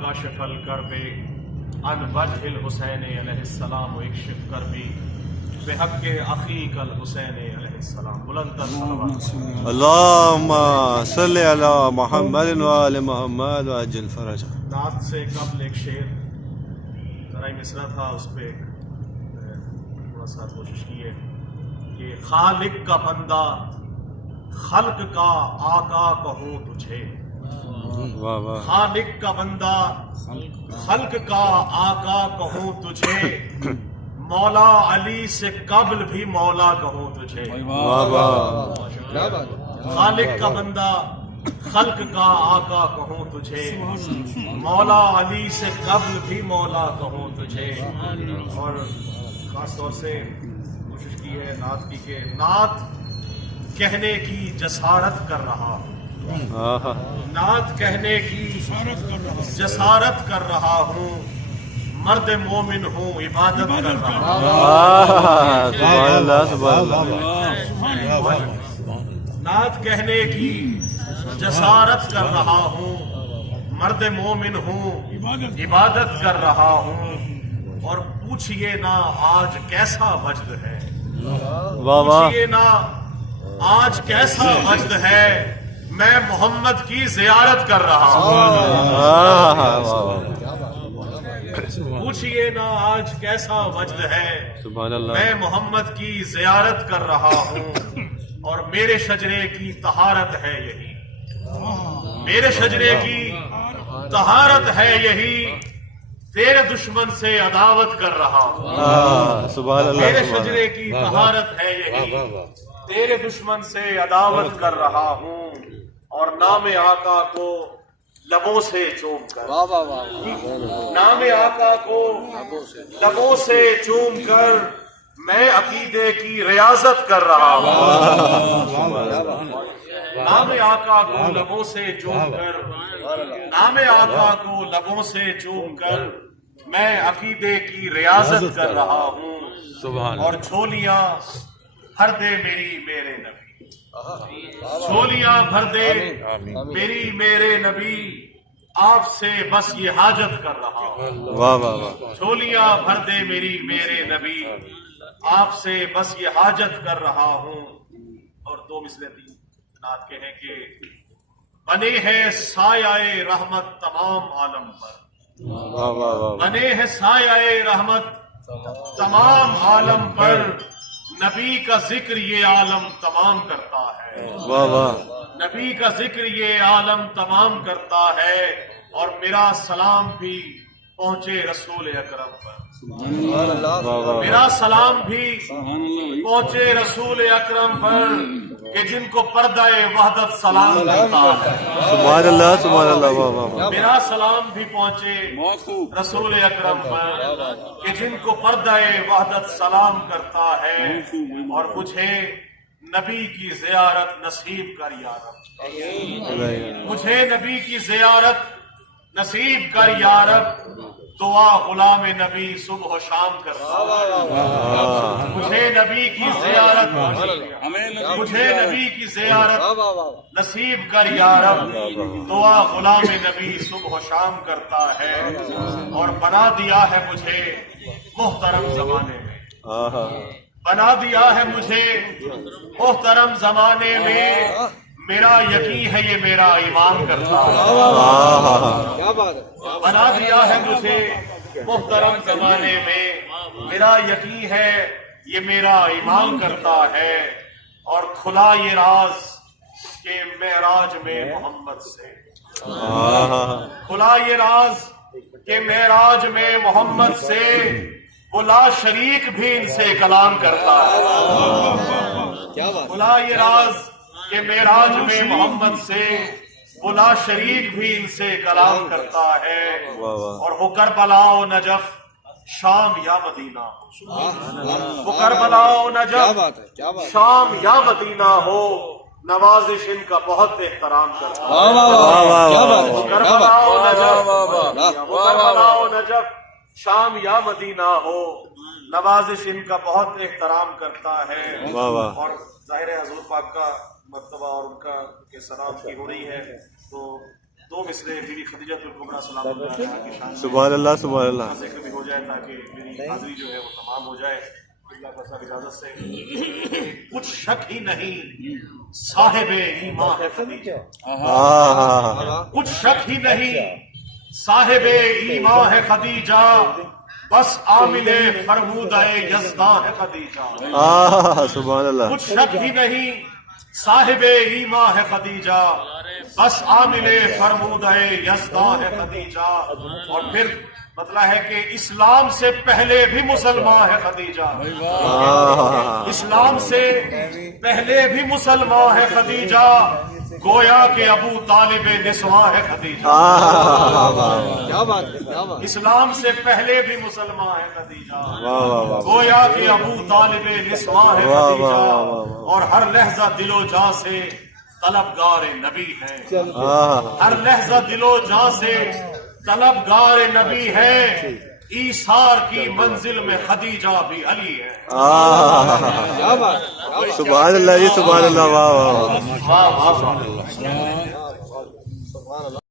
کاشف الکرب عن وجہ الحسین علیہ السلام و اکشف کربی بحق اخیک الحسین علیہ السلام. بلند تر صلوات. اللہم صلی علی محمد وآل محمد وعجل فرج. نعت سے قبل ایک شعر ذرا ہی مصرع تھا، اس پہ تھوڑا سا کوشش کی ہے کہ خالق کا بندہ خلق کا آقا کہوں تجھے. واہ واہ. خالق کا بندہ خلق کا آقا کہوں تجھے، مولا علی سے قبل بھی مولا کہوں تجھے. واہ واہ. خالق کا بندہ خلق کا آقا کہوں تجھے، مولا علی سے قبل بھی مولا کہوں تجھے. اور خاص طور سے کوشش کی ہے نعت کی کہ نعت کہنے کی جسارت کر رہا ہوں، نعت کہنے کی جسارت کر رہا ہوں، مرد مومن ہوں عبادت کر رہا ہوں. سبحان اللہ سبحان اللہ. نعت کہنے کی جسارت کر رہا ہوں، مرد مومن ہوں عبادت کر رہا ہوں. اور پوچھئے نا آج کیسا وجد ہے، واہ واہ. پوچھئے نا آج کیسا وجد ہے، میں محمد کی زیارت کر رہا ہوں. پوچھئے نا آج کیسا وجد ہے، سبحان اللہ. میں محمد کی زیارت کر رہا ہوں. اور میرے شجرے کی طہارت ہے یہی، میرے شجرے کی طہارت ہے یہی، تیرے دشمن سے عداوت کر رہا ہوں. سبحان اللہ. میرے شجرے کی طہارت ہے یہی، تیرے دشمن سے عداوت کر رہا ہوں. اور نام آقا کو لبوں سے چوم کر، نام آقا کو لبوں سے چوم کر میں عقیدے کی ریاضت کر رہا ہوں. نام آقا کو لبوں سے چوم کر، نام آقا کو لبوں سے چوم کر میں عقیدے کی ریاضت کر رہا ہوں. اور جھولیاں بھر دے میری میرے نبی، جھولیاں بھر دے میری میرے نبی، آپ سے بس یہ حاجت کر رہا ہوں. واہ واہ واہ. جھولیاں بھر دے میری میرے نبی، آپ سے بس یہ حاجت کر رہا ہوں. اور دو مثلیں تین نعت کے ہیں کہ بنے ہیں سایہ رحمت تمام عالم پر، واہ واہ واہ. بنے ہیں سایہ رحمت تمام عالم پر، نبی کا ذکر یہ عالم تمام کرتا ہے. واہ واہ. نبی کا ذکر یہ عالم تمام کرتا ہے. اور میرا سلام بھی پہنچے رسول اکرم پر، میرا سلام بھی پہنچے رسول اکرم پر، کہ جن کو پردہ وحدت سلام کرتا ہے. سبحان اللہ سبحان اللہ. واہ واہ واہ. میرا سلام بھی پہنچے رسول اکرم پر، کہ جن کو پردہ وحدت سلام کرتا ہے. اور مجھے نبی کی زیارت نصیب کر یا رب، مجھے نبی کی زیارت نصیب کر یا رب، دعا غلام نبی صبح و شام کرتا ہے. مجھے نبی کی زیارت، مجھے نبی کی زیارت نصیب کر یا رب، دعا غلام نبی صبح و شام کرتا ہے. اور بنا دیا ہے مجھے محترم زمانے میں، بنا دیا ہے مجھے محترم زمانے میں، میرا یقین ہے یہ میرا ایمان کرتا ہے. بنا دیا ہے مجھے محترم زمانے میں، میرا یقین ہے یہ میرا ایمان کرتا ہے. اور کھلا یہ راز کہ معراج میں محمد سے، کھلا یہ راز کہ معراج میں محمد سے، وہ لا شریک بھی ان سے کلام کرتا ہے. کھلا یہ راز کہ معراج میں محمد سے، وہ لا شریک بھی ان سے کلام کرتا ہے. اور وہ کربلا و نجف شام یا مدینہ ہو، وہ کربلا و نجف شام یا مدینہ ہو، نوازش ان کا بہت احترام کرتا ہے. کربلا و نجف شام یا مدینہ ہو، نوازش ان کا بہت احترام کرتا ہے. اور ظاہر ہے حضور پاک کا مرتبہ اور ان کا کے سلام کی ہو رہی ہے، تو دو مصرے بیوی خدیجہ الکبریٰ سلام اللہ علیہا کی شان میں سبحان اللہ سبحان اللہ. ذکر بھی ہو جائے تاکہ میری حاضری جو ہے وہ تمام ہو جائے. اللہ کا صاحب اجازت سے کچھ شک ہی نہیں صاحب ایمان ہے خدیجہ. کچھ شک ہی نہیں صاحب ایمان ہے خدیجہ، بس عامل فرمودہ یزداں ہے خدیجہ. سبحان اللہ. کچھ شک ہی نہیں صاحب ایمان ہے خدیجہ، بس عامل فرمودہ یزداں ہے خدیجہ. اور پھر مطلب ہے کہ اسلام سے پہلے بھی مسلمان ہے خدیجہ. اسلام سے پہلے بھی مسلمان ہے خدیجہ، گویا کہ ابو طالب نسواں ہے خدیجہ. اسلام سے پہلے بھی مسلمان ہے خدیجہ، گویا کہ ابو طالب نسواں ہے خدیجہ. اور ہر لحظہ دل و جاں سے طلبگار نبی ہے. ہر لحظہ دل و جاں سے طلبگار نبی ہے. ایثار کی منزل میں خدیجہ بھی علی ہے. سبحان اللہ جی، سبحان اللہ. واہ واہ واہ. واہ واہ واہ.